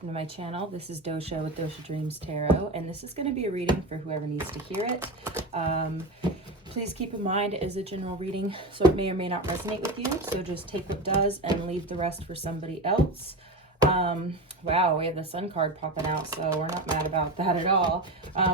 welcome to my channel. This is Dosha with DoshaDreamsTarot, and this is going to be a reading for whoever needs to hear it. Please keep in mind it is a general reading, so it may or may not resonate with you, so just take what does and leave the rest for somebody else. Wow, we have the Sun card popping out, so we're not mad about that at all.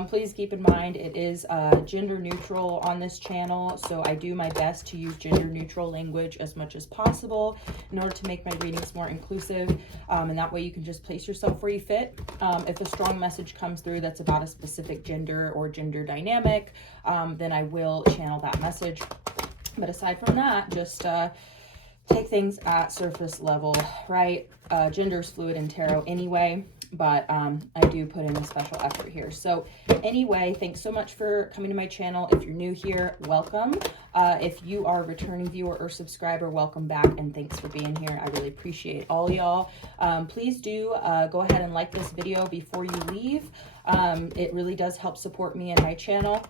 Please keep in mind it is gender neutral on this channel, so I do my best to use gender neutral language as much as possible in order to make my readings more inclusive, and that way you can just place yourself where you fit. If a strong message comes through that's about a specific gender or gender dynamic, then I will channel that message. But aside from that, just take things at surface level, right? Gender is fluid in tarot anyway, but I do put in a special effort here. So anyway, thanks so much for coming to my channel. If you're new here, welcome. If you are a returning viewer or subscriber, welcome back, and thanks for being here. I really appreciate all y'all. Please do go ahead and like this video before you leave. It really does help support me and my channel.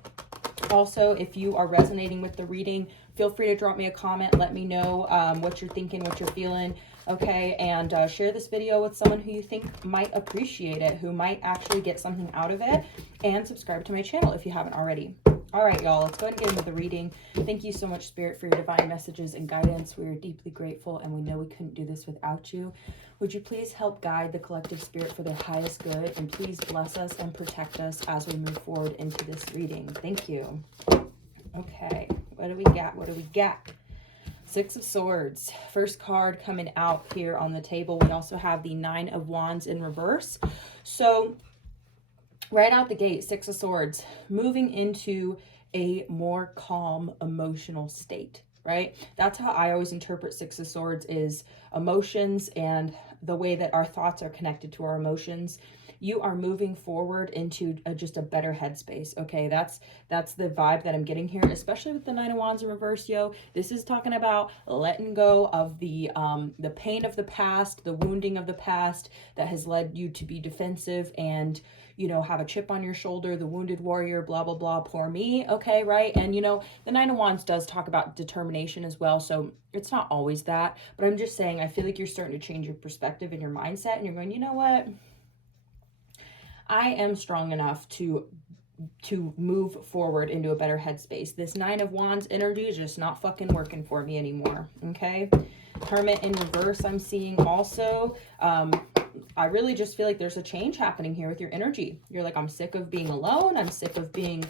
Also, if you are resonating with the reading, feel free to drop me a comment. Let me know what you're thinking, what you're feeling, okay? And share this video with someone who you think might appreciate it, who might actually get something out of it. And subscribe to my channel if you haven't already. All right, y'all, let's go ahead and get into the reading. Thank you so much, Spirit, for your divine messages and guidance. We are deeply grateful, and we know we couldn't do this without you. Would you please help guide the collective spirit for their highest good, and please bless us and protect us as we move forward into this reading. Thank you. Okay, what do we got? What do we got? Six of Swords. First card coming out here on the table. We also have the Nine of Wands in reverse. So right out the gate, Six of Swords, moving into a more calm emotional state, right? That's how I always interpret Six of Swords, is emotions and the way that our thoughts are connected to our emotions. You are moving forward into just a better headspace, okay? That's the vibe that I'm getting here, especially with the Nine of Wands in reverse, yo. This is talking about letting go of the pain of the past, the wounding of the past that has led you to be defensive and, you know, have a chip on your shoulder, the wounded warrior, blah, blah, blah, poor me, okay, right? And, you know, the Nine of Wands does talk about determination as well, so it's not always that, but I'm just saying, I feel like you're starting to change your perspective and your mindset, and you're going, you know what? I am strong enough to move forward into a better headspace. This Nine of Wands energy is just not fucking working for me anymore, okay? Hermit in reverse I'm seeing also. I really just feel like there's a change happening here with your energy. You're like, I'm sick of being alone. I'm sick of being,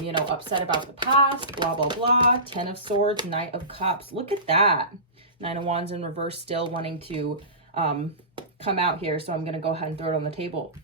you know, upset about the past, blah, blah, blah. Ten of Swords, Knight of Cups. Look at that. Nine of Wands in reverse still wanting to come out here. So I'm going to go ahead and throw it on the table.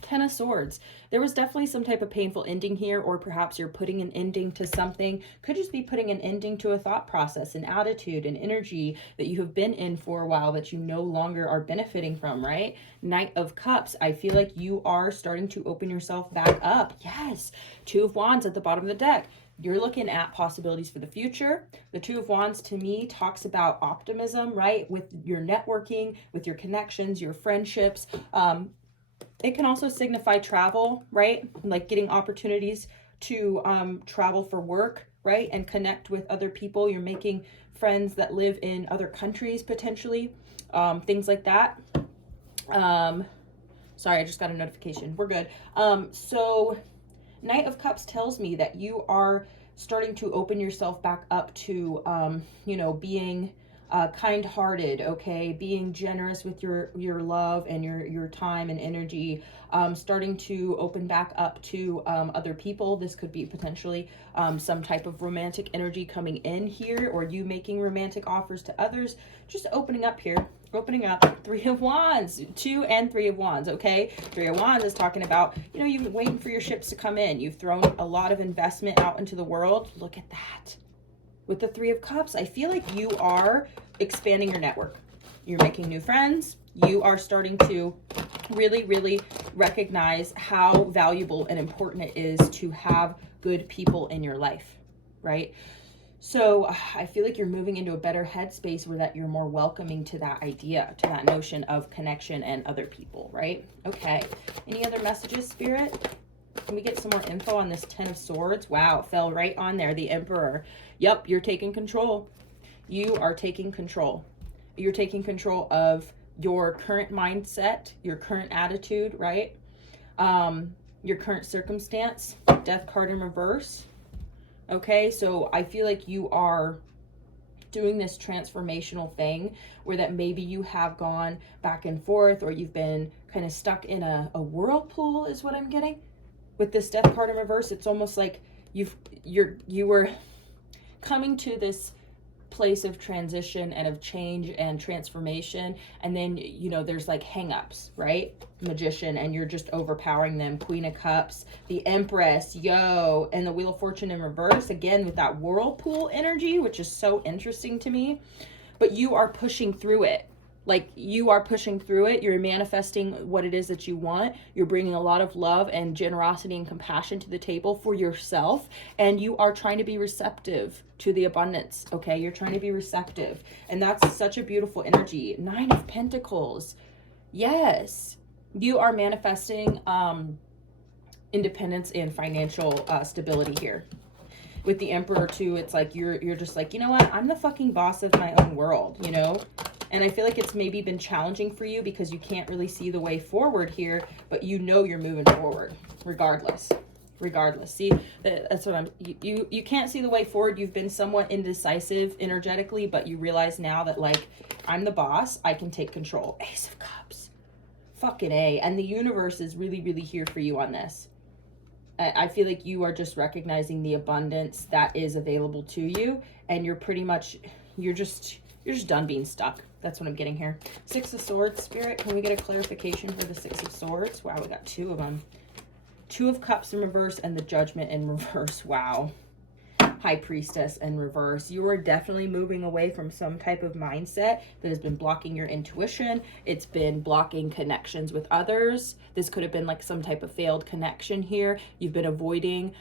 Ten of Swords. There was definitely some type of painful ending here, or perhaps you're putting an ending to something. Could just be putting an ending to a thought process, an attitude, an energy that you have been in for a while that you no longer are benefiting from, right? Knight of Cups. I feel like you are starting to open yourself back up. Yes. Two of Wands at the bottom of the deck. You're looking at possibilities for the future. The Two of Wands to me talks about optimism, right? With your networking, with your connections, your friendships. It can also signify travel, right? Like getting opportunities to travel for work, right? And connect with other people. You're making friends that live in other countries potentially, things like that. Sorry, I just got a notification. We're good. So Knight of Cups tells me that you are starting to open yourself back up to, you know, being kind-hearted, okay, being generous with your love and your time and energy, starting to open back up to other people. This could be potentially some type of romantic energy coming in here, or you making romantic offers to others. Just opening up here, opening up. Three of Wands, 2 and 3 of Wands, okay? 3 of Wands is talking about, you know, you've been waiting for your ships to come in. You've thrown a lot of investment out into the world. Look at that. With the 3 of Cups, I feel like you are expanding your network. You're making new friends. You are starting to really, really recognize how valuable and important it is to have good people in your life, right? So I feel like you're moving into a better headspace where that you're more welcoming to that idea, to that notion of connection and other people, right? Okay. Any other messages, Spirit? Can we get some more info on this Ten of Swords? Wow, fell right on there. The Emperor. Yep, you're taking control. You are taking control. You're taking control of your current mindset, your current attitude, right? Your current circumstance. Death card in reverse. Okay, so I feel like you are doing this transformational thing where that maybe you have gone back and forth, or you've been kind of stuck in a whirlpool is what I'm getting. With this death card in reverse, it's almost like you were coming to this place of transition and of change and transformation, and then there's like hang-ups, right? Magician, and you're just overpowering them. Queen of Cups, the Empress, and the Wheel of Fortune in reverse, again with that whirlpool energy, which is so interesting to me. But you are pushing through it. Like, you are pushing through it. You're manifesting what it is that you want. You're bringing a lot of love and generosity and compassion to the table for yourself. And you are trying to be receptive to the abundance, okay? You're trying to be receptive. And that's such a beautiful energy. 9 of Pentacles. Yes. You are manifesting independence and financial stability here. With the Emperor too, it's like you're just like, you know what? I'm the fucking boss of my own world, And I feel like it's maybe been challenging for you because you can't really see the way forward here, but you're moving forward regardless. See, that's what you can't see the way forward. You've been somewhat indecisive energetically, but you realize now that, like, I'm the boss. I can take control. Ace of Cups. Fucking A. And the universe is really, really here for you on this. I feel like you are just recognizing the abundance that is available to you, and you're just done being stuck. That's what I'm getting here. 6 of Swords, Spirit, can we get a clarification for the 6 of Swords? Wow, we got 2 of them. 2 of Cups in reverse and the Judgment in reverse. Wow. High Priestess in reverse. You are definitely moving away from some type of mindset that has been blocking your intuition. It's been blocking connections with others. This could have been like some type of failed connection here. You've been avoiding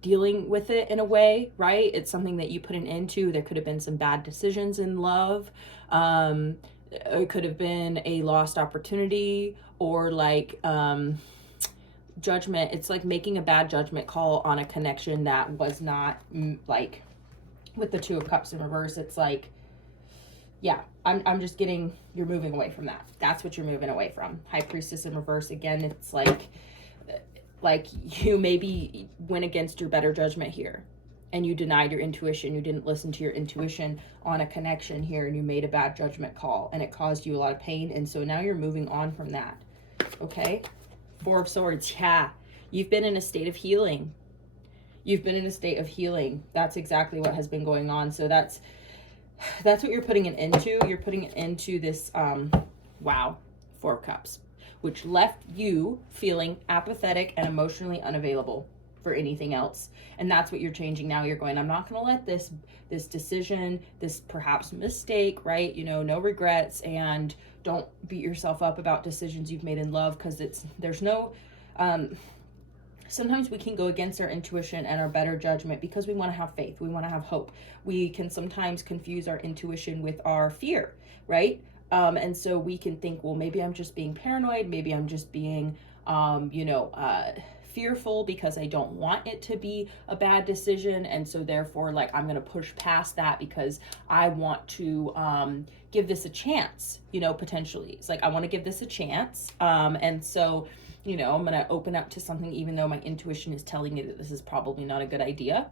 dealing with it in a way, right? It's something that you put an end to. There could have been some bad decisions in love. It could have been a lost opportunity, or like judgment. It's like making a bad judgment call on a connection that was not, like, with the 2 of Cups in reverse. It's like, yeah, I'm just getting, you're moving away from that. That's what you're moving away from. High Priestess in reverse. Again, it's like you maybe went against your better judgment here, and you denied your intuition. You didn't listen to your intuition on a connection here, and you made a bad judgment call, and it caused you a lot of pain. And so now you're moving on from that. Okay. 4 of Swords. Yeah. You've been in a state of healing. That's exactly what has been going on. So that's what you're putting it into. You're putting it into this, 4 of Cups, which left you feeling apathetic and emotionally unavailable for anything else. And that's what you're changing now. You're going, I'm not going to let this decision, this perhaps mistake, right? No regrets, and don't beat yourself up about decisions you've made in love, because there's no, sometimes we can go against our intuition and our better judgment because we want to have faith. We want to have hope. We can sometimes confuse our intuition with our fear, right? And so we can think, well, maybe I'm just being paranoid. Maybe I'm just being, fearful because I don't want it to be a bad decision. And so therefore, like, I'm going to push past that because I want to give this a chance, potentially. It's like, I want to give this a chance. And so, I'm going to open up to something even though my intuition is telling me that this is probably not a good idea.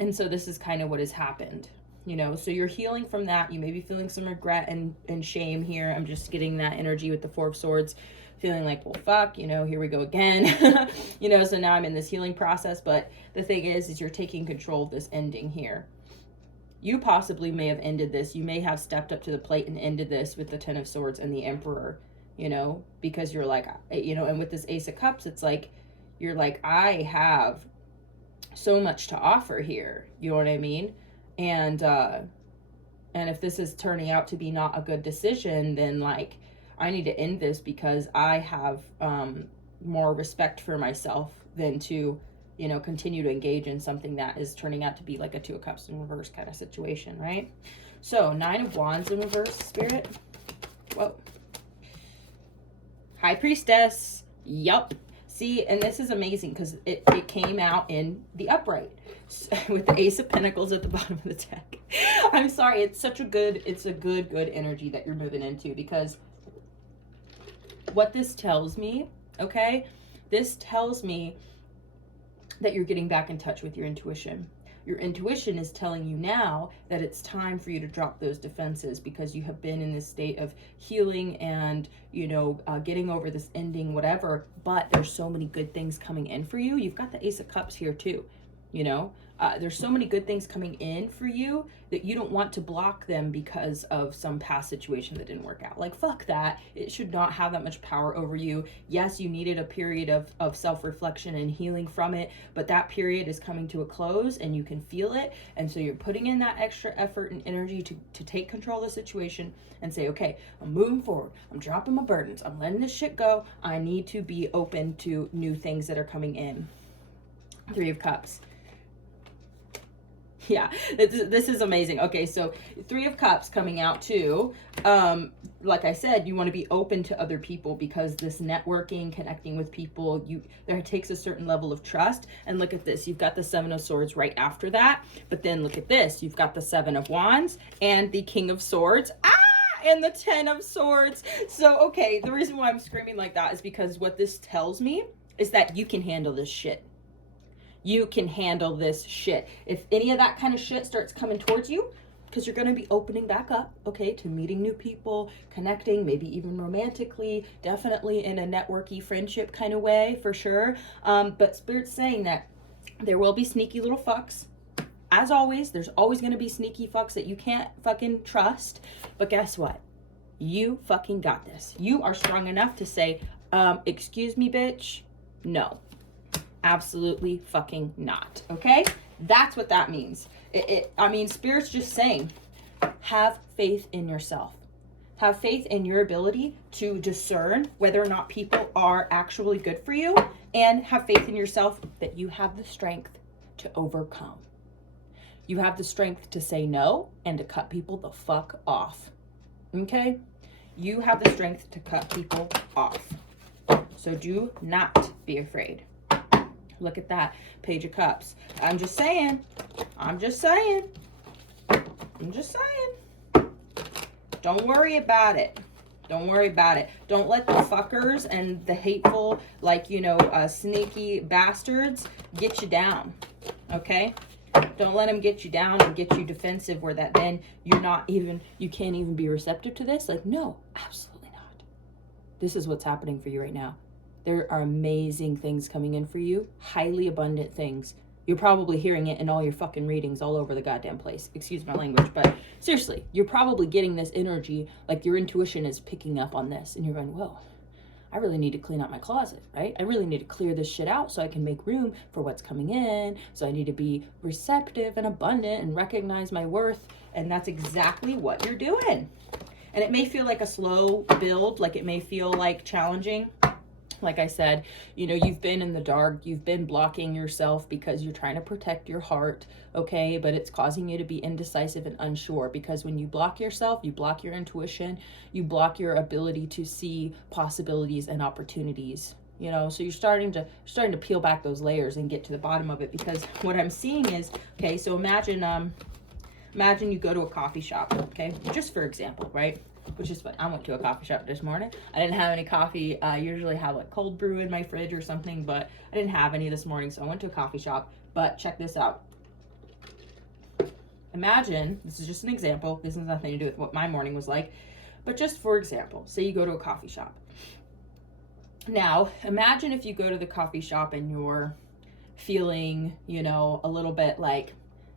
And so this is kind of what has happened. So you're healing from that. You may be feeling some regret and shame here. I'm just getting that energy with the 4 of Swords, feeling like, well, fuck, here we go again. So now I'm in this healing process. But the thing is you're taking control of this ending here. You possibly may have ended this. You may have stepped up to the plate and ended this with the 10 of Swords and the Emperor, because you're like, and with this Ace of Cups, it's like, you're like, I have so much to offer here. You know what I mean? And if this is turning out to be not a good decision, then, like, I need to end this because I have more respect for myself than to, continue to engage in something that is turning out to be like a 2 of Cups in reverse kind of situation, right? So 9 of Wands in reverse, Spirit. Whoa. High Priestess. Yup. See, and this is amazing because it came out in the upright with the Ace of Pentacles at the bottom of the deck. I'm sorry, it's a good energy that you're moving into, because what this tells me, okay, this tells me that you're getting back in touch with your intuition. Your intuition is telling you now that it's time for you to drop those defenses, because you have been in this state of healing and, you know, getting over this ending, whatever. But there's so many good things coming in for you. You've got the Ace of Cups here too, you know. There's so many good things coming in for you that you don't want to block them because of some past situation that didn't work out. Like, fuck that. It should not have that much power over you. Yes, you needed a period of self-reflection and healing from it, but that period is coming to a close and you can feel it. And so you're putting in that extra effort and energy to take control of the situation and say, okay, I'm moving forward. I'm dropping my burdens. I'm letting this shit go. I need to be open to new things that are coming in. Three of Cups. Yeah, this is amazing. Okay, so Three of Cups coming out too. Like I said, you want to be open to other people, because this networking, connecting with people, there takes a certain level of trust. And look at this. You've got the Seven of Swords right after that. But then look at this. You've got the Seven of Wands and the King of Swords. And the Ten of Swords. So, okay, the reason why I'm screaming like that is because what this tells me is that you can handle this shit. You can handle this shit. If any of that kind of shit starts coming towards you, because you're going to be opening back up, okay, to meeting new people, connecting, maybe even romantically, definitely in a networky friendship kind of way, for sure. But Spirit's saying that there will be sneaky little fucks. As always, there's always going to be sneaky fucks that you can't fucking trust. But guess what? You fucking got this. You are strong enough to say, excuse me, bitch, no. Absolutely fucking not. Okay? That's what that means. I mean, Spirit's just saying, have faith in yourself. Have faith in your ability to discern whether or not people are actually good for you, and have faith in yourself that you have the strength to overcome. You have the strength to say no and to cut people the fuck off. Okay? You have the strength to cut people off. So do not be afraid. Look at that. Page of Cups. I'm just saying. Don't worry about it. Don't worry about it. Don't let the fuckers and the hateful, like, you know, sneaky bastards get you down. Okay? Don't let them get you down and get you defensive, where that then you can't even be receptive to this. Like, no, absolutely not. This is what's happening for you right now. There are amazing things coming in for you. Highly abundant things. You're probably hearing it in all your fucking readings all over the goddamn place. Excuse my language, but seriously, you're probably getting this energy, like your intuition is picking up on this, and you're going, whoa, I really need to clean out my closet, right? I really need to clear this shit out so I can make room for what's coming in. So I need to be receptive and abundant and recognize my worth. And that's exactly what you're doing. And it may feel like a slow build, like it may feel like challenging. Like I said, you know, you've been in the dark, you've been blocking yourself because you're trying to protect your heart, okay? But it's causing you to be indecisive and unsure, because when you block yourself, you block your intuition, you block your ability to see possibilities and opportunities, you know? So you're starting to peel back those layers and get to the bottom of it, because what I'm seeing is, okay, so imagine you go to a coffee shop, okay? Just for example, right? Which is what I went to a coffee shop this morning. I didn't have any coffee. I usually have like cold brew in my fridge or something, but I didn't have any this morning, so I went to a coffee shop. But check this out. Imagine, this is just an example. This has nothing to do with what my morning was like, but just for example, say you go to a coffee shop. Now, imagine if you go to the coffee shop and you're feeling, you know, a little bit like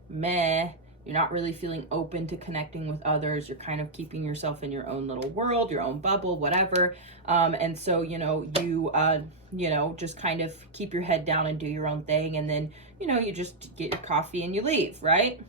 meh. You're not really feeling open to connecting with others. You're kind of keeping yourself in your own little world, your own bubble, whatever. And so, you just kind of keep your head down and do your own thing. And then, you just get your coffee and you leave, right?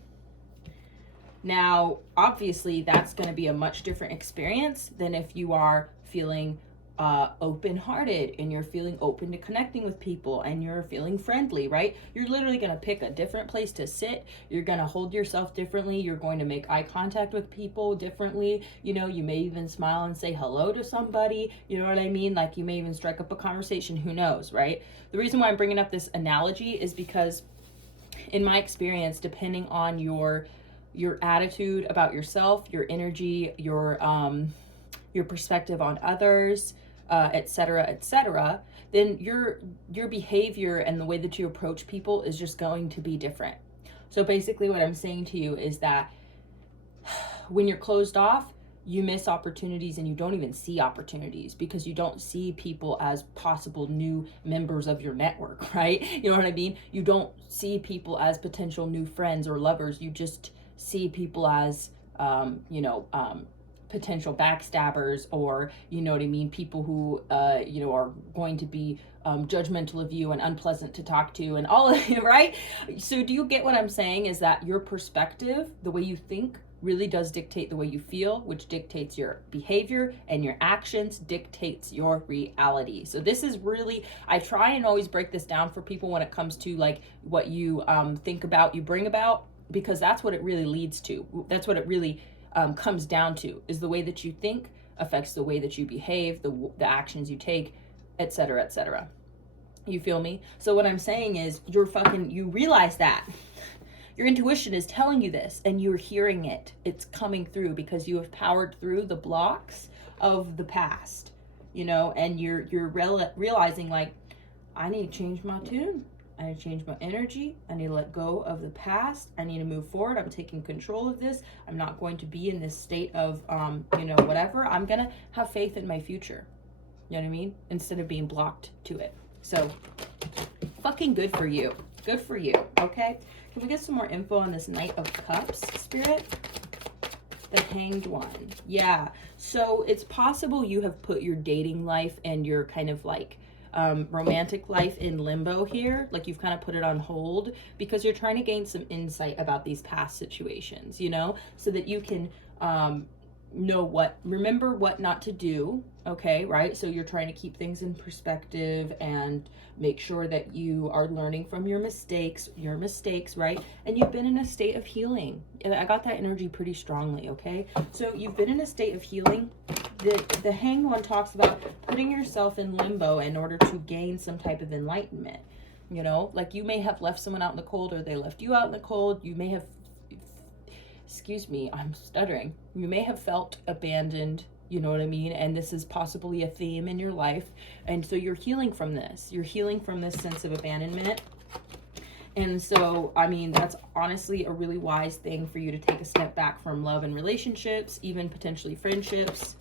Now, obviously, that's going to be a much different experience than if you are feeling open-hearted, and you're feeling open to connecting with people, and you're feeling friendly, right? You're literally going to pick a different place to sit. You're going to hold yourself differently. You're going to make eye contact with people differently. You know, you may even smile and say hello to somebody. You know what I mean? Like, you may even strike up a conversation. Who knows, right? The reason why I'm bringing up this analogy is because in my experience, depending on your attitude about yourself, your energy, your perspective on others, etc., then your behavior and the way that you approach people is just going to be different. So basically what I'm saying to you is that when you're closed off, you miss opportunities, and you don't even see opportunities because you don't see people as possible new members of your network, right? You know what I mean? You don't see people as potential new friends or lovers. You just see people as, potential backstabbers, or, you know what I mean, people who, are going to be judgmental of you and unpleasant to talk to and all of it, right? So do you get what I'm saying? Is that your perspective, the way you think, really does dictate the way you feel, which dictates your behavior, and your actions dictates your reality. So this is really, I try and always break this down for people when it comes to like what you think about, you bring about, because that's what it really leads to. That's what it really comes down to, is the way that you think affects the way that you behave, the actions you take, etc., etc. You feel me? So what I'm saying is, you realize that your intuition is telling you this, and you're hearing it. It's coming through because you have powered through the blocks of the past, and you're realizing, like, I need to change my tune. I need to change my energy. I need to let go of the past. I need to move forward. I'm taking control of this. I'm not going to be in this state of, whatever. I'm going to have faith in my future. You know what I mean? Instead of being blocked to it. So, fucking good for you. Good for you, okay? Can we get some more info on this Knight of Cups, Spirit? The Hanged One. Yeah. So, it's possible you have put your dating life and your kind of like, romantic life in limbo here. Like, you've kind of put it on hold because you're trying to gain some insight about these past situations, so that you can remember what not to do. Okay, right? So you're trying to keep things in perspective and make sure that you are learning from your mistakes, right? And you've been in a state of healing. And I got that energy pretty strongly, okay? So you've been in a state of healing. The Hanged One talks about putting yourself in limbo in order to gain some type of enlightenment. Like, you may have left someone out in the cold, or they left you out in the cold. You may have, I'm stuttering. You may have felt abandoned, you know what I mean? And this is possibly a theme in your life. And so you're healing from this. You're healing from this sense of abandonment. And so, I mean, that's honestly a really wise thing for you to take a step back from love and relationships, even potentially friendships,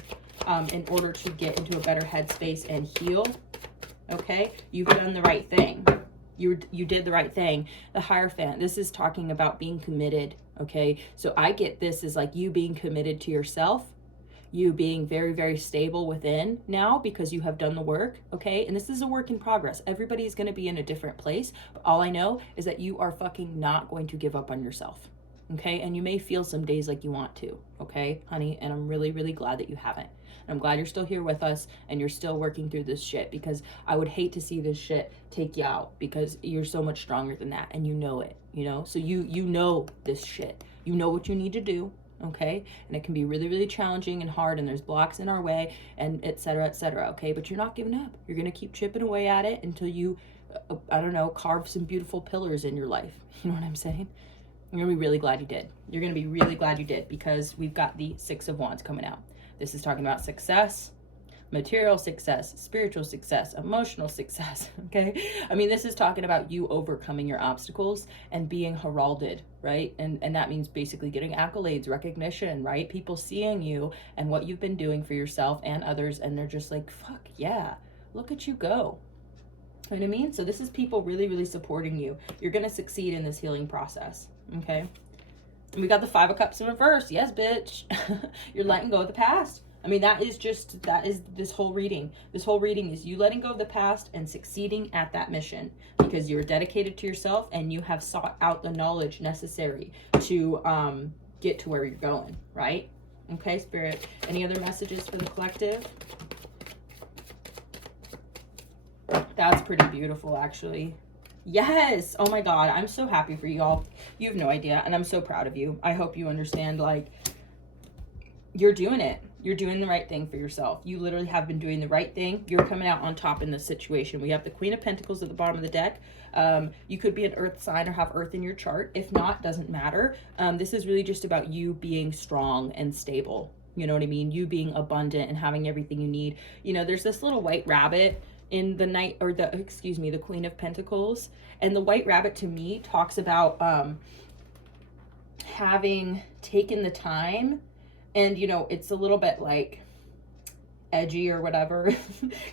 in order to get into a better headspace and heal. Okay? You've done the right thing. You did the right thing. The Hierophant, this is talking about being committed. Okay? So I get this as like you being committed to yourself, you being very, very stable within now because you have done the work, okay? And this is a work in progress. Everybody's going to be in a different place. But all I know is that you are fucking not going to give up on yourself, okay? And you may feel some days like you want to, okay, honey? And I'm really, really glad that you haven't. And I'm glad you're still here with us and you're still working through this shit, because I would hate to see this shit take you out, because you're so much stronger than that and you know it, So you know this shit. You know what you need to do. Okay, and it can be really, really challenging and hard, and there's blocks in our way, and etc., okay? But you're not giving up. You're gonna keep chipping away at it until you, carve some beautiful pillars in your life. You know what I'm saying? You're gonna be really glad you did. You're gonna be really glad you did, because we've got the Six of Wands coming out. This is talking about success, material success, spiritual success, emotional success, okay? I mean, this is talking about you overcoming your obstacles and being heralded, right? And that means basically getting accolades, recognition, right? People seeing you and what you've been doing for yourself and others, and they're just like, fuck yeah, look at you go. You know what I mean? So this is people really, really supporting you. You're going to succeed in this healing process, okay? And we got the Five of Cups in reverse. Yes, bitch. You're letting go of the past. I mean, that is this whole reading. This whole reading is you letting go of the past and succeeding at that mission, because you're dedicated to yourself and you have sought out the knowledge necessary to get to where you're going, right? Okay, Spirit. Any other messages for the collective? That's pretty beautiful, actually. Yes. Oh my God. I'm so happy for you all. You have no idea. And I'm so proud of you. I hope you understand, like, you're doing it. You're doing the right thing for yourself. You literally have been doing the right thing. You're coming out on top in this situation. We have the Queen of Pentacles at the bottom of the deck. You could be an earth sign or have earth in your chart. If not, doesn't matter. This is really just about you being strong and stable. You know what I mean? You being abundant and having everything you need. You know, there's this little white rabbit in the Knight, or the, excuse me, the Queen of Pentacles. And the white rabbit to me talks about having taken the time. And, you know, it's a little bit like edgy or whatever.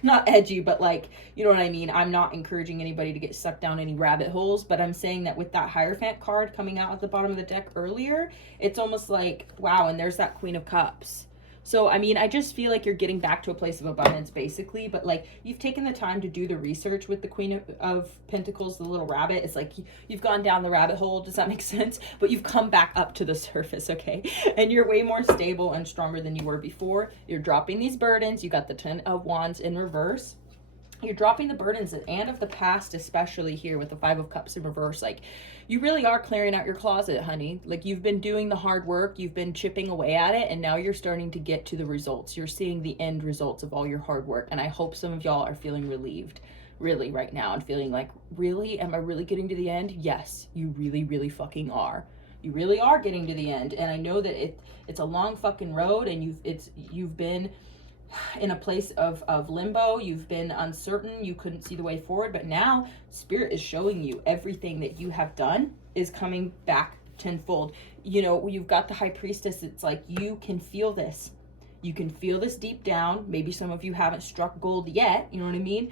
Not edgy, but like, you know what I mean? I'm not encouraging anybody to get sucked down any rabbit holes, but I'm saying that with that Hierophant card coming out at the bottom of the deck earlier, it's almost like, wow, and there's that Queen of Cups. So, I mean, I just feel like you're getting back to a place of abundance, basically. But, like, you've taken the time to do the research with the Queen of Pentacles, the little rabbit. It's like you've gone down the rabbit hole. Does that make sense? But you've come back up to the surface, okay? And you're way more stable and stronger than you were before. You're dropping these burdens. You got the 10 of Wands in reverse. You're dropping the burdens and of the past, especially here with the 5 of Cups in reverse. Like, you really are clearing out your closet, honey. Like, you've been doing the hard work, you've been chipping away at it, and now you're starting to get to the results. You're seeing the end results of all your hard work, and I hope some of y'all are feeling relieved, really, right now, and feeling like, really? Am I really getting to the end? Yes, you really, really fucking are. You really are getting to the end, and I know that it's a long fucking road, and you've been in a place of limbo. You've been uncertain. You couldn't see the way forward, but now Spirit is showing you everything that you have done is coming back tenfold. You know, you've got the High Priestess. It's like you can feel this. You can feel this deep down. Maybe some of you haven't struck gold yet. You know what I mean?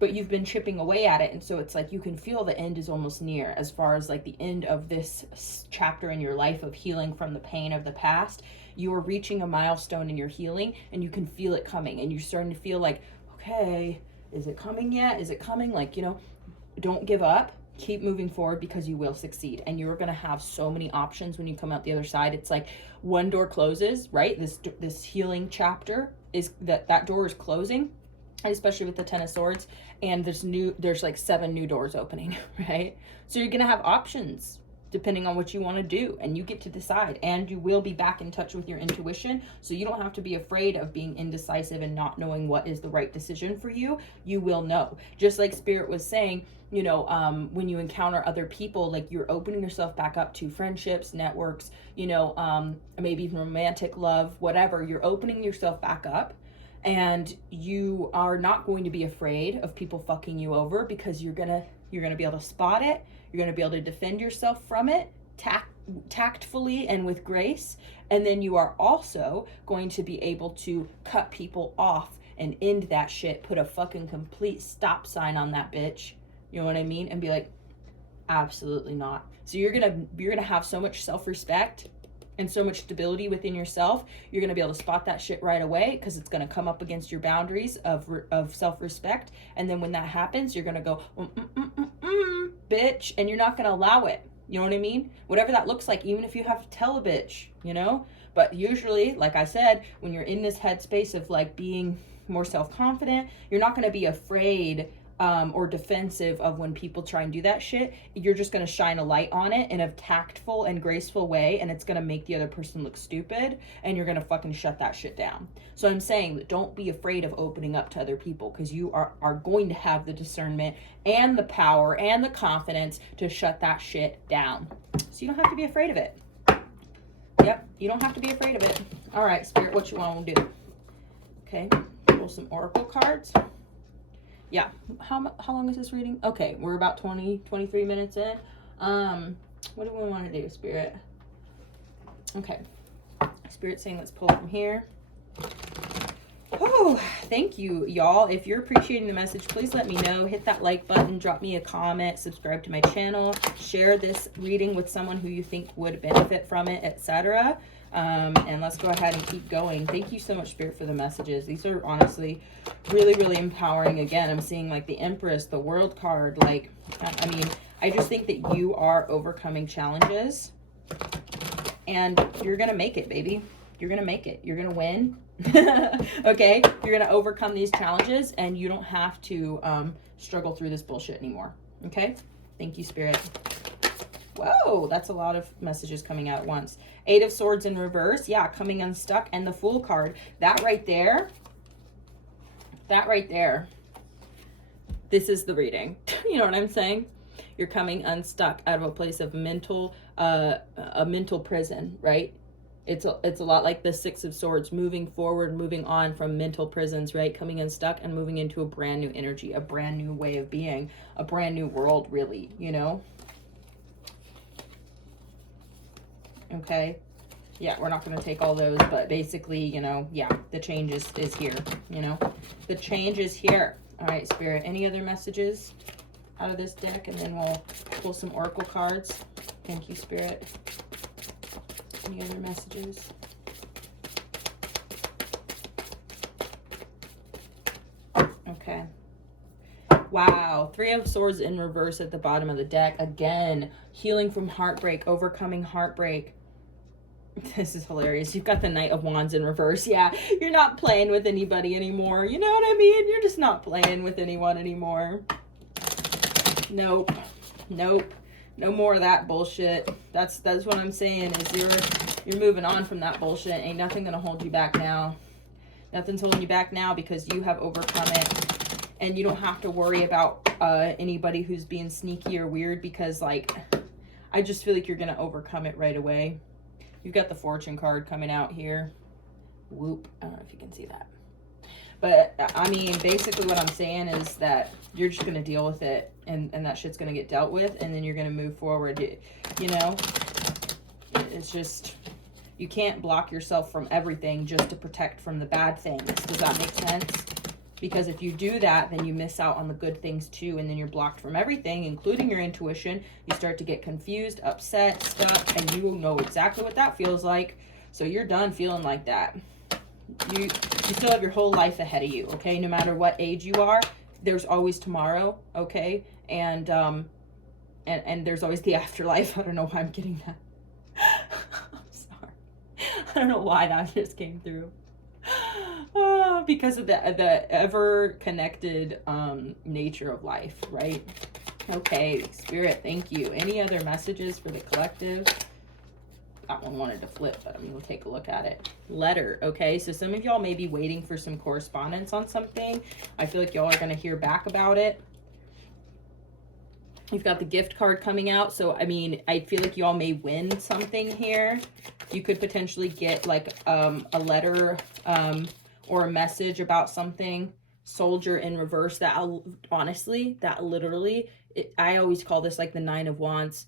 But you've been chipping away at it, and so it's like you can feel the end is almost near, as far as like the end of this chapter in your life of healing from the pain of the past. You are reaching a milestone in your healing, and you can feel it coming, and you're starting to feel like, okay, is it coming yet? Is it coming? Like, you know, don't give up. Keep moving forward, because you will succeed, and you're going to have so many options when you come out the other side. It's like one door closes, right? This healing chapter is that door is closing, especially with the 10 of Swords, and there's like 7 new doors opening, right? So you're going to have options depending on what you want to do, and you get to decide, and you will be back in touch with your intuition, so you don't have to be afraid of being indecisive and not knowing what is the right decision for you. You will know. Just like Spirit was saying, you know, when you encounter other people, like, you're opening yourself back up to friendships, networks, you know, maybe even romantic love, whatever. You're opening yourself back up, and you are not going to be afraid of people fucking you over, because you're gonna be able to spot it. You're going to be able to defend yourself from it tactfully and with grace. And then you are also going to be able to cut people off and end that shit. Put a fucking complete stop sign on that bitch. You know what I mean? And be like, absolutely not. So you're going to have so much self-respect and so much stability within yourself. You're going to be able to spot that shit right away, because it's going to come up against your boundaries of self-respect. And then when that happens, you're going to go, bitch, and you're not going to allow it. You know what I mean? Whatever that looks like, even if you have to tell a bitch, you know? But usually, like I said, when you're in this headspace of like being more self-confident, you're not going to be afraid or defensive of when people try and do that shit. You're just going to shine a light on it in a tactful and graceful way, and it's going to make the other person look stupid, and you're going to fucking shut that shit down. So I'm saying that don't be afraid of opening up to other people, because you are going to have the discernment and the power and the confidence to shut that shit down. So you don't have to be afraid of it. Yep, you don't have to be afraid of it. All right, Spirit, what you want to do? Okay, pull some oracle cards. Yeah, how long is this reading? Okay, we're about 23 minutes in. What do we want to do, Spirit? Okay, Spirit's saying let's pull from here. Oh, thank you, y'all. If you're appreciating the message, please let me know. Hit that like button, drop me a comment, subscribe to my channel, share this reading with someone who you think would benefit from it, etc. And let's go ahead and keep going. Thank you so much, Spirit, for the messages. These are honestly really, really empowering. Again, I'm seeing like the Empress, the World card. Like, I mean, I just think that you are overcoming challenges, and you're going to make it, baby. You're going to make it. You're going to win. Okay? You're going to overcome these challenges, and you don't have to struggle through this bullshit anymore. Okay? Thank you, Spirit. Whoa, that's a lot of messages coming out at once. 8 of Swords in reverse. Yeah, coming unstuck. And the Fool card. That right there. This is the reading. You know what I'm saying? You're coming unstuck out of a place of mental, a mental prison, right? It's a lot like the 6 of Swords, moving forward, moving on from mental prisons, right? Coming unstuck and moving into a brand new energy, a brand new way of being, a brand new world, really, you know? Okay. Yeah, we're not going to take all those, but basically, you know, yeah, the change is here, you know? The change is here. All right, Spirit, any other messages out of this deck? And then we'll pull some oracle cards. Thank you, Spirit. Any other messages? Okay. Wow. 3 of Swords in reverse at the bottom of the deck. Again, healing from heartbreak, overcoming heartbreak. This is hilarious. You've got the Knight of Wands in reverse. Yeah, you're not playing with anybody anymore. You know what I mean? You're just not playing with anyone anymore. Nope. Nope. No more of that bullshit. That's what I'm saying, is you're moving on from that bullshit. Ain't nothing gonna hold you back now. Nothing's holding you back now because you have overcome it. And you don't have to worry about anybody who's being sneaky or weird, because, like, I just feel like you're gonna overcome it right away. You've got the Fortune card coming out here. Whoop. I don't know if you can see that. But, I mean, basically what I'm saying is that you're just going to deal with it, and that shit's going to get dealt with, and then you're going to move forward. You know? It's just, you can't block yourself from everything just to protect from the bad things. Does that make sense? Because if you do that, then you miss out on the good things too, and then you're blocked from everything, including your intuition. You start to get confused, upset, stuck, and you will know exactly what that feels like. So you're done feeling like that. You still have your whole life ahead of you, okay? No matter what age you are, there's always tomorrow, okay? And there's always the afterlife. I don't know why I'm getting that. I'm sorry. I don't know why that just came through. Because of the ever-connected nature of life, right? Okay, Spirit, thank you. Any other messages for the collective? That one wanted to flip, but I'm going to take a look at it. Letter, okay? So some of y'all may be waiting for some correspondence on something. I feel like y'all are going to hear back about it. You've got the gift card coming out. So, I mean, I feel like y'all may win something here. You could potentially get, like, a letter or a message about something. Soldier in reverse. That, honestly, that literally, I always call this, like, the 9 of Wands.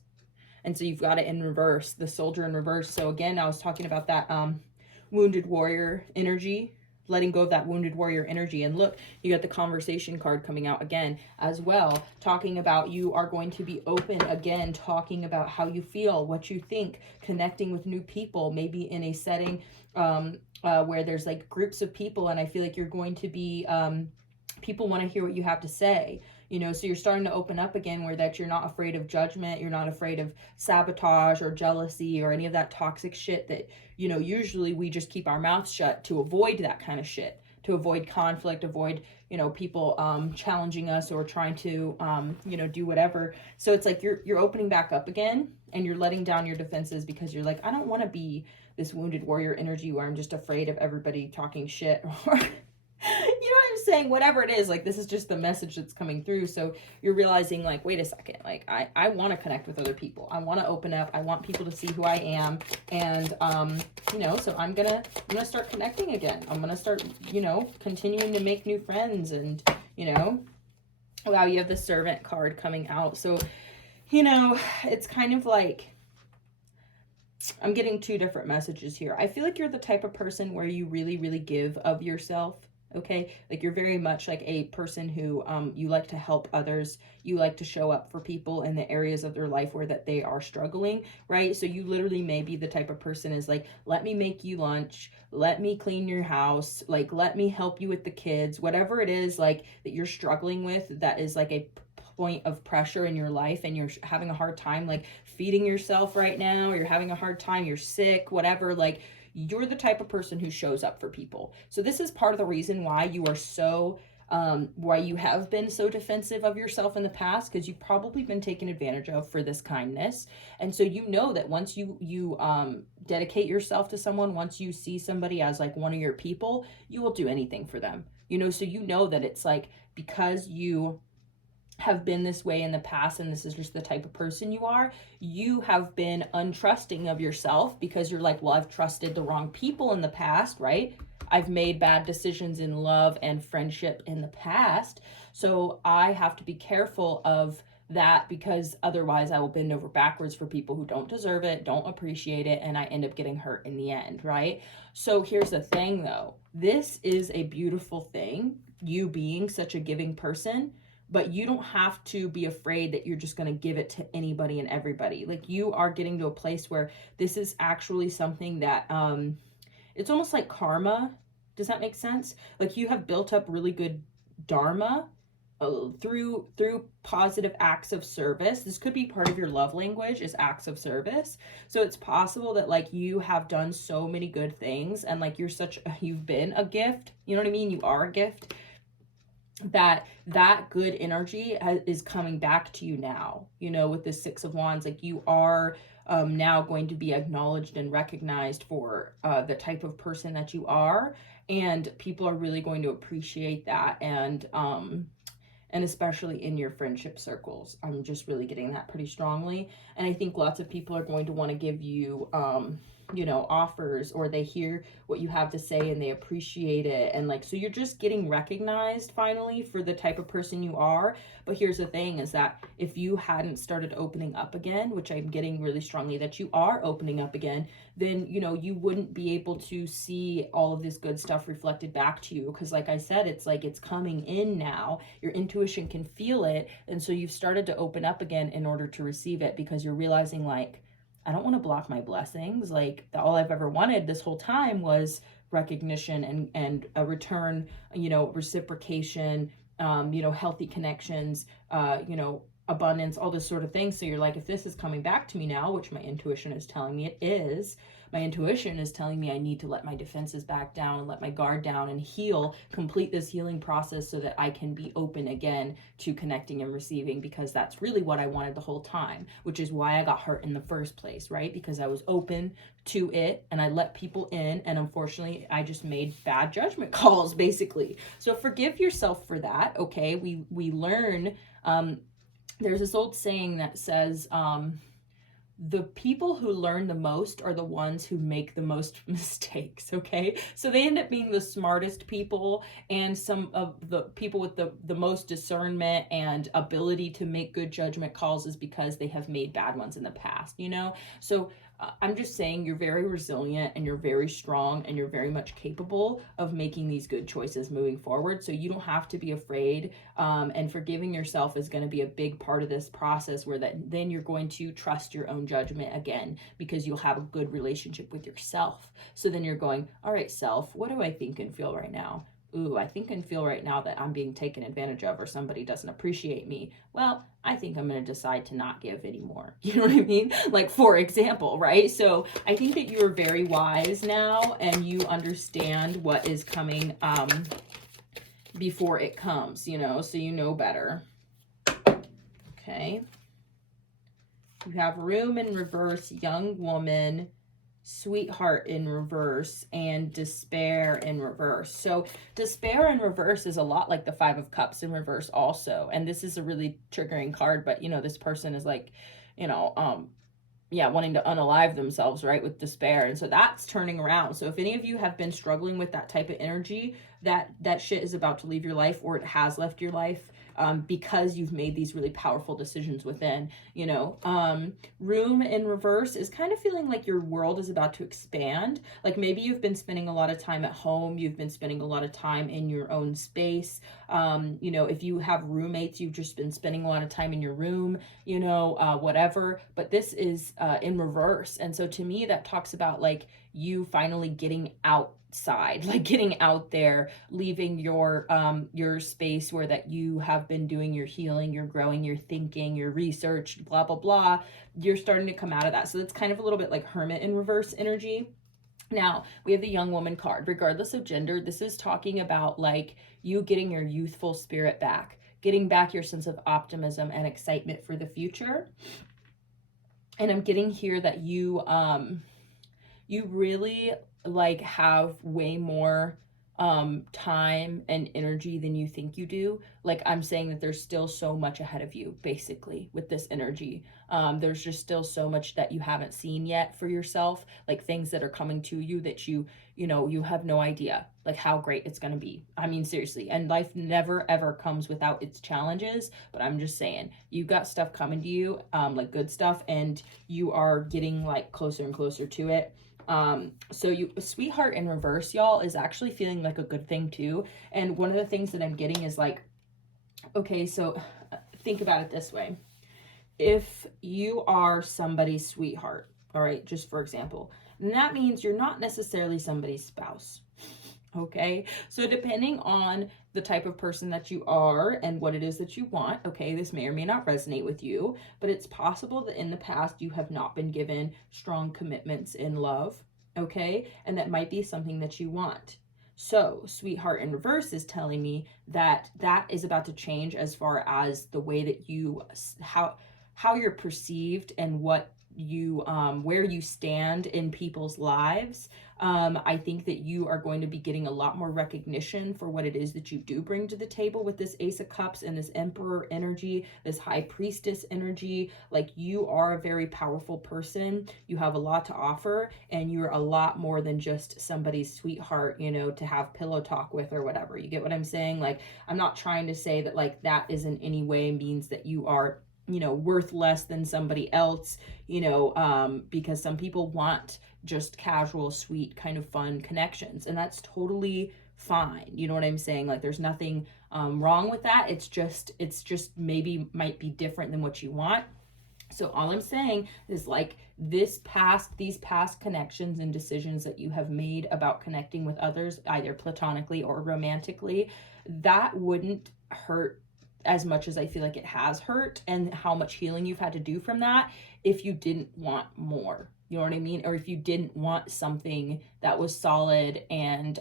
And so you've got it in reverse, the Soldier in reverse. So again, I was talking about that wounded warrior energy, letting go of that wounded warrior energy. And look, you got the conversation card coming out again as well, talking about you are going to be open again, talking about how you feel, what you think, connecting with new people, maybe in a setting where there's like groups of people. And I feel like you're going to be, people want to hear what you have to say. You know, so you're starting to open up again, where that you're not afraid of judgment. You're not afraid of sabotage or jealousy or any of that toxic shit that, you know, usually we just keep our mouths shut to avoid that kind of shit, to avoid conflict, avoid, you know, people challenging us or trying to, you know, do whatever. So it's like you're opening back up again, and you're letting down your defenses, because you're like, I don't want to be this wounded warrior energy where I'm just afraid of everybody talking shit or... You know what I'm saying? Whatever it is, like, this is just the message that's coming through. So you're realizing, like, wait a second, like, I want to connect with other people. I want to open up. I want people to see who I am. And, you know, so I'm gonna start connecting again. I'm going to start, you know, continuing to make new friends. And, you know, wow, you have the Servant card coming out. So, you know, it's kind of like, I'm getting 2 different messages here. I feel like you're the type of person where you really, really give of yourself. Okay, like you're very much like a person who you like to help others. You like to show up for people in the areas of their life where that they are struggling, right? So you literally may be the type of person is like, let me make you lunch, let me clean your house, like let me help you with the kids, whatever it is like that you're struggling with, that is like a point of pressure in your life, and you're having a hard time like feeding yourself right now, or you're having a hard time, you're sick, whatever, like you're the type of person who shows up for people. So this is part of the reason why you are so why you have been so defensive of yourself in the past, because you've probably been taken advantage of for this kindness. And so you know that once you dedicate yourself to someone, once you see somebody as like one of your people, you will do anything for them, you know. So you know that it's like, because you have been this way in the past and this is just the type of person you have been untrusting of yourself, because you're like, well, I've trusted the wrong people in the past, right? I've made bad decisions in love and friendship in the past, so I have to be careful of that, because otherwise I will bend over backwards for people who don't deserve it, don't appreciate it, and I end up getting hurt in the end, right? So here's the thing though, this is a beautiful thing, you being such a giving person, but you don't have to be afraid that you're just going to give it to anybody and everybody. Like, you are getting to a place where this is actually something that it's almost like karma. Does that make sense? Like, you have built up really good dharma through positive acts of service. This could be part of your love language, is acts of service. So it's possible that like you have done so many good things, and like you've been a gift, you know what I mean? You are a gift, that good energy is coming back to you now, you know, with the Six of Wands. Like, you are now going to be acknowledged and recognized for the type of person that you are, and people are really going to appreciate that, and especially in your friendship circles. I'm just really getting that pretty strongly. And I think lots of people are going to want to give you you know, offers, or they hear what you have to say and they appreciate it, and like, so you're just getting recognized finally for the type of person you are. But here's the thing, is that if you hadn't started opening up again, which I'm getting really strongly that you are opening up again, then, you know, you wouldn't be able to see all of this good stuff reflected back to you, because like I said, it's like it's coming in now, your intuition can feel it, and so you've started to open up again in order to receive it, because you're realizing like, I don't want to block my blessings. Like, all I've ever wanted this whole time was recognition and a return, you know, reciprocation, you know, healthy connections, you know, abundance, all this sort of thing. So you're like, if this is coming back to me now, which my intuition is telling me it is, my intuition is telling me I need to let my defenses back down and let my guard down and heal, complete this healing process so that I can be open again to connecting and receiving, because that's really what I wanted the whole time, which is why I got hurt in the first place, right? Because I was open to it and I let people in, and unfortunately I just made bad judgment calls, basically. So forgive yourself for that, okay? We learn, there's this old saying that says, the people who learn the most are the ones who make the most mistakes, okay? So they end up being the smartest people, and some of the people with the most discernment and ability to make good judgment calls is because they have made bad ones in the past, you know? So I'm just saying, you're very resilient and you're very strong and you're very much capable of making these good choices moving forward. So you don't have to be afraid, and forgiving yourself is going to be a big part of this process, where then you're going to trust your own judgment again, because you'll have a good relationship with yourself. So then you're going, all right, self, what do I think and feel right now? Ooh, I think and feel right now that I'm being taken advantage of, or somebody doesn't appreciate me. Well, I think I'm going to decide to not give anymore. You know what I mean? Like, for example, right? So I think that you're very wise now, and you understand what is coming before it comes, you know, so you know better. Okay. You have Room in reverse, Young Woman, Sweetheart in reverse, and Despair in reverse. So Despair in reverse is a lot like the Five of Cups in reverse also. And this is a really triggering card, but, you know, this person is like, you know, yeah, wanting to unalive themselves, right, with despair. And so that's turning around. So if any of you have been struggling with that type of energy, that shit is about to leave your life, or it has left your life, because you've made these really powerful decisions within, you know. Room in reverse is kind of feeling like your world is about to expand. Like, maybe you've been spending a lot of time at home, you've been spending a lot of time in your own space. You know, if you have roommates, you've just been spending a lot of time in your room, you know, whatever. But this is in reverse. And so to me, that talks about like you finally getting outside, like getting out there, leaving your space where that you have been doing your healing, your growing, your thinking, your research, blah, blah, blah. You're starting to come out of that. So it's kind of a little bit like Hermit in reverse energy. Now, we have the young woman card. Regardless of gender, this is talking about like you getting your youthful spirit back, getting back your sense of optimism and excitement for the future. And I'm getting here that you really like have way more time and energy than you think you do. Like, I'm saying that there's still so much ahead of you, basically, with this energy. There's just still so much that you haven't seen yet for yourself, like things that are coming to you that you know, you have no idea like how great it's going to be. I mean, seriously. And life never ever comes without its challenges, but I'm just saying, you've got stuff coming to you, like good stuff, and you are getting like closer and closer to it. So sweetheart in reverse, y'all, is actually feeling like a good thing too. And one of the things that I'm getting is like, okay, so think about it this way. If you are somebody's sweetheart, all right, just for example, then that means you're not necessarily somebody's spouse. Okay, so depending on the type of person that you are and what it is that you want, okay, this may or may not resonate with you, but it's possible that in the past you have not been given strong commitments in love, okay, and that might be something that you want. So sweetheart in reverse is telling me that that is about to change as far as the way that you, how you're perceived and what you where you stand in people's lives. I think that you are going to be getting a lot more recognition for what it is that you do bring to the table with this Ace of Cups and this Emperor energy, this High Priestess energy. Like, you are a very powerful person. You have a lot to offer, and you're a lot more than just somebody's sweetheart, you know, to have pillow talk with or whatever. You get what I'm saying? Like, I'm not trying to say that like that is in any way means that you are, you know, worth less than somebody else, you know, because some people want just casual, sweet, kind of fun connections, and that's totally fine. You know what I'm saying? Like, there's nothing wrong with that. It's just maybe might be different than what you want. So all I'm saying is like these past connections and decisions that you have made about connecting with others, either platonically or romantically, that wouldn't hurt as much as I feel like it has hurt, and how much healing you've had to do from that, if you didn't want more. You know what I mean? Or if you didn't want something that was solid and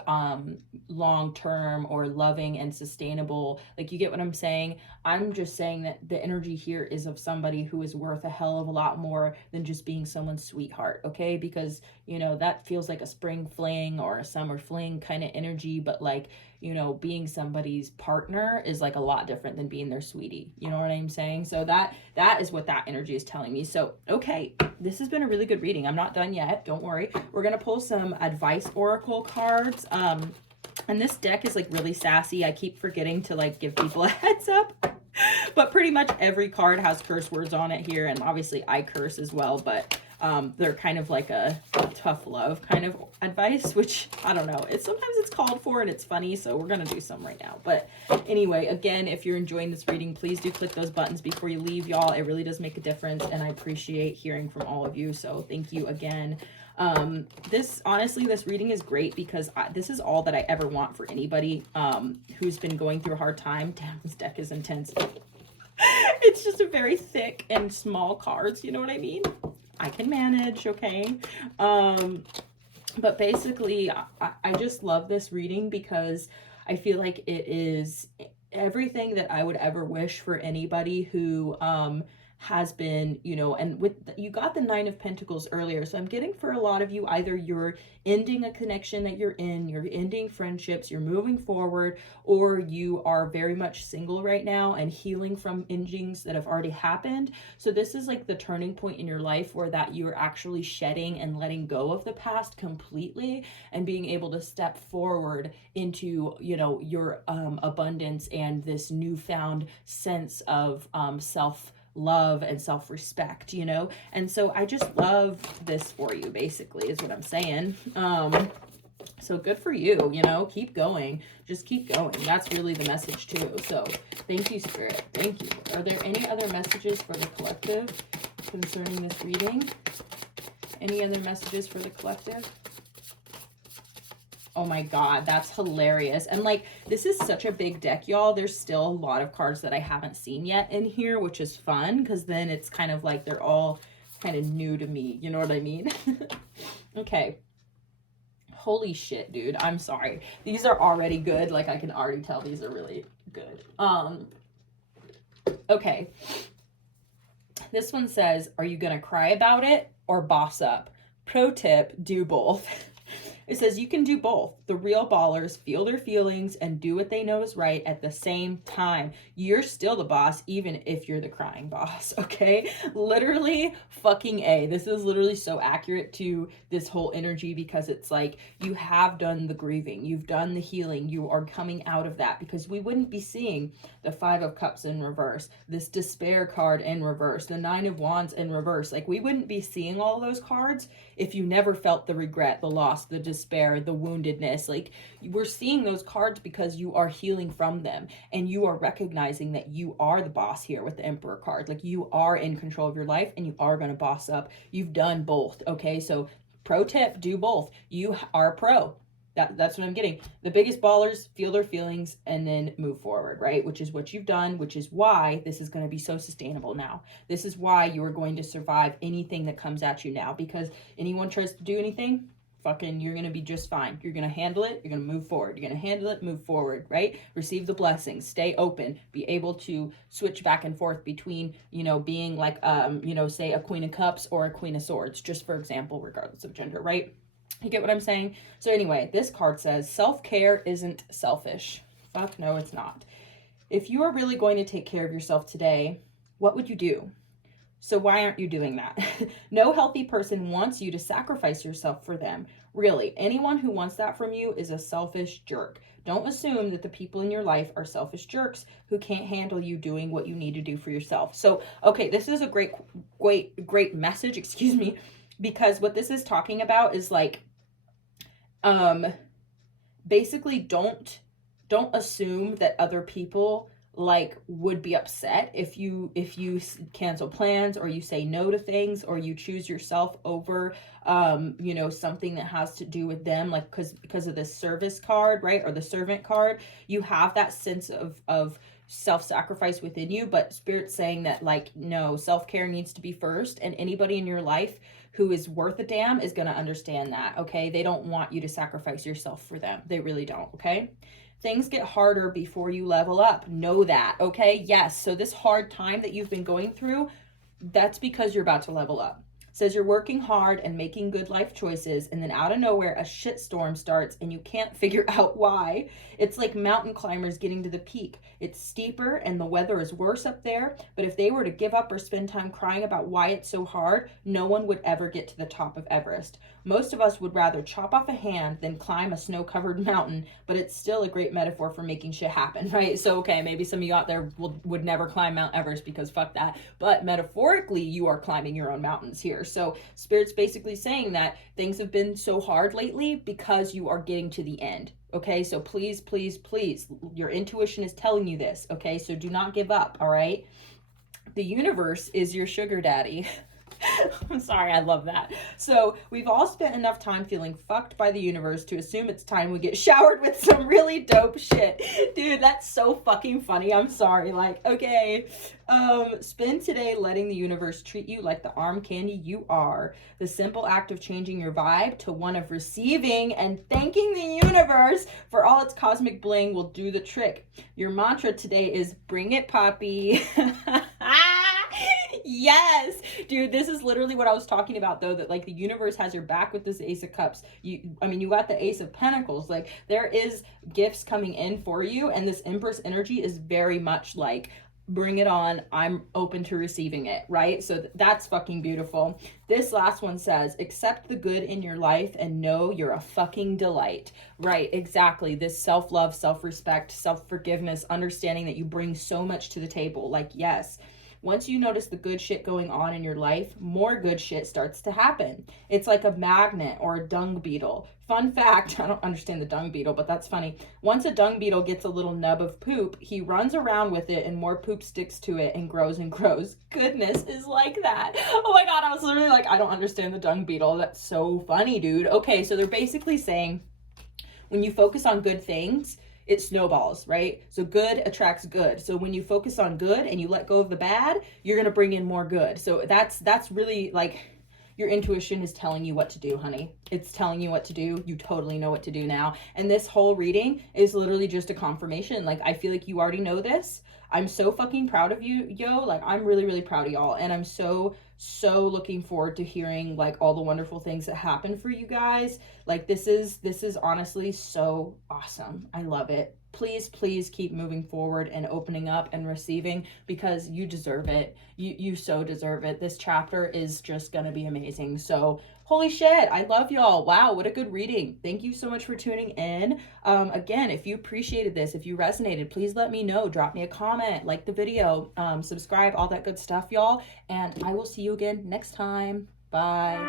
long-term or loving and sustainable. Like, you get what I'm saying? I'm just saying that the energy here is of somebody who is worth a hell of a lot more than just being someone's sweetheart, okay? Because, you know, that feels like a spring fling or a summer fling kind of energy, but like, you know, being somebody's partner is like a lot different than being their sweetie. You know what I'm saying? So that is what that energy is telling me. So, okay, this has been a really good reading. I'm not done yet. Don't worry. We're going to pull some advice oracle cards. And this deck is like really sassy. I keep forgetting to like give people a heads up. But pretty much every card has curse words on it here, and obviously I curse as well, but they're kind of like a tough love kind of advice, which I don't know. Sometimes it's called for and it's funny, so we're gonna do some right now. But anyway, again, if you're enjoying this reading, please do click those buttons before you leave, y'all. It really does make a difference, and I appreciate hearing from all of you. So thank you again. Honestly, this reading is great because this is all that I ever want for anybody who's been going through a hard time. Damn, this deck is intense. It's just a very thick and small cards, you know what I mean? I can manage, okay? But basically, I just love this reading because I feel like it is everything that I would ever wish for anybody who has been, you know, and you got the Nine of Pentacles earlier. So I'm getting for a lot of you, either you're ending a connection that you're ending friendships, you're moving forward, or you are very much single right now and healing from endings that have already happened. So this is like the turning point in your life where that you're actually shedding and letting go of the past completely and being able to step forward into, you know, your abundance and this newfound sense of self-love and self-respect, you know. And so I just love this for you, basically, is what I'm saying. So good for you, you know, keep going, just keep going. That's really the message too. So thank you, Spirit. Thank you. Are there any other messages for the collective concerning this reading? Any other messages for the collective? Oh my God, that's hilarious. And like, this is such a big deck, y'all. There's still a lot of cards that I haven't seen yet in here, which is fun because then it's kind of like they're all kind of new to me. You know what I mean? Okay. Holy shit, dude. I'm sorry. These are already good. Like, I can already tell these are really good. Okay. This one says, are you gonna cry about it or boss up? Pro tip, do both. It says you can do both. The real ballers feel their feelings and do what they know is right at the same time. You're still the boss, even if you're the crying boss, okay? Literally fucking A. This is literally so accurate to this whole energy, because it's like you have done the grieving. You've done the healing. You are coming out of that, because we wouldn't be seeing the 5 of Cups in reverse, this despair card in reverse, the 9 of Wands in reverse. Like, we wouldn't be seeing all of those cards if you never felt the regret, the loss, the despair, the woundedness. Like, we're seeing those cards because you are healing from them, and you are recognizing that you are the boss here with the Emperor card. Like, you are in control of your life, and you are going to boss up. You've done both, okay? So pro tip, do both. You are a pro. That's what I'm getting. The biggest ballers feel their feelings and then move forward, right? Which is what you've done, which is why this is going to be so sustainable now. This is why you are going to survive anything that comes at you now, because anyone tries to do anything, fucking, you're going to be just fine. You're going to handle it. You're going to move forward. You're going to handle it, move forward, right? Receive the blessings, stay open, be able to switch back and forth between, you know, being like, you know, say a Queen of Cups or a Queen of Swords, just for example, regardless of gender, right? You get what I'm saying? So anyway, this card says, self-care isn't selfish. Fuck no, it's not. If you are really going to take care of yourself today, what would you do? So why aren't you doing that? No healthy person wants you to sacrifice yourself for them. Really, anyone who wants that from you is a selfish jerk. Don't assume that the people in your life are selfish jerks who can't handle you doing what you need to do for yourself. So, okay, this is a great message, excuse me, because what this is talking about is like, basically don't assume that other people like would be upset if you cancel plans, or you say no to things, or you choose yourself over you know, something that has to do with them, like because of the service card, right, or the servant card. You have that sense of self-sacrifice within you, but Spirit's saying that, like, no, self-care needs to be first, and anybody in your life who is worth a damn is going to understand that, okay? They don't want you to sacrifice yourself for them. They really don't, okay? Things get harder before you level up. Know that, okay? Yes, so this hard time that you've been going through, that's because you're about to level up. Says you're working hard and making good life choices, and then out of nowhere a shitstorm starts and you can't figure out why. It's like mountain climbers getting to the peak. It's steeper and the weather is worse up there, but if they were to give up or spend time crying about why it's so hard, no one would ever get to the top of Everest. Most of us would rather chop off a hand than climb a snow-covered mountain, but it's still a great metaphor for making shit happen, right? So, okay, maybe some of you out there would never climb Mount Everest because fuck that, but metaphorically, you are climbing your own mountains here. So Spirit's basically saying that things have been so hard lately because you are getting to the end. Okay, so please, please, please, your intuition is telling you this. Okay, so do not give up. All right, the universe is your sugar daddy. I'm sorry, I love that. So we've all spent enough time feeling fucked by the universe to assume it's time we get showered with some really dope shit. Dude, that's so fucking funny. I'm sorry. Like, okay, spend today letting the universe treat you like the arm candy you are. The simple act of changing your vibe to one of receiving and thanking the universe for all its cosmic bling will do the trick. Your mantra today is bring it, Poppy. Yes, dude, this is literally what I was talking about, though, that like the universe has your back with this Ace of Cups. You got the Ace of Pentacles. Like, there is gifts coming in for you, and this Empress energy is very much like, bring it on, I'm open to receiving it, right? So that's fucking beautiful. This last one says, accept the good in your life and know you're a fucking delight. Right, exactly. This self-love, self-respect, self-forgiveness, understanding that you bring so much to the table. Like, yes, once you notice the good shit going on in your life, more good shit starts to happen. It's like a magnet or a dung beetle. Fun fact, I don't understand the dung beetle, but that's funny. Once a dung beetle gets a little nub of poop, he runs around with it and more poop sticks to it and grows and grows. Goodness is like that. Oh my God, I was literally like, I don't understand the dung beetle. That's so funny, dude. Okay, so they're basically saying when you focus on good things, it snowballs, right? So good attracts good. So when you focus on good and you let go of the bad, you're going to bring in more good. So that's really like, your intuition is telling you what to do, honey. It's telling you what to do. You totally know what to do now. And this whole reading is literally just a confirmation. Like, I feel like you already know this. I'm so fucking proud of you, yo. Like, I'm really, really proud of y'all. And I'm so looking forward to hearing like all the wonderful things that happen for you guys. Like, this is honestly so awesome. I love it. Please keep moving forward and opening up and receiving, because you deserve it. You so deserve it. This chapter is just gonna be amazing. So holy shit, I love y'all. Wow, what a good reading. Thank you so much for tuning in. Again, if you appreciated this, if you resonated, please let me know. Drop me a comment, like the video, subscribe, all that good stuff, y'all. And I will see you again next time. Bye.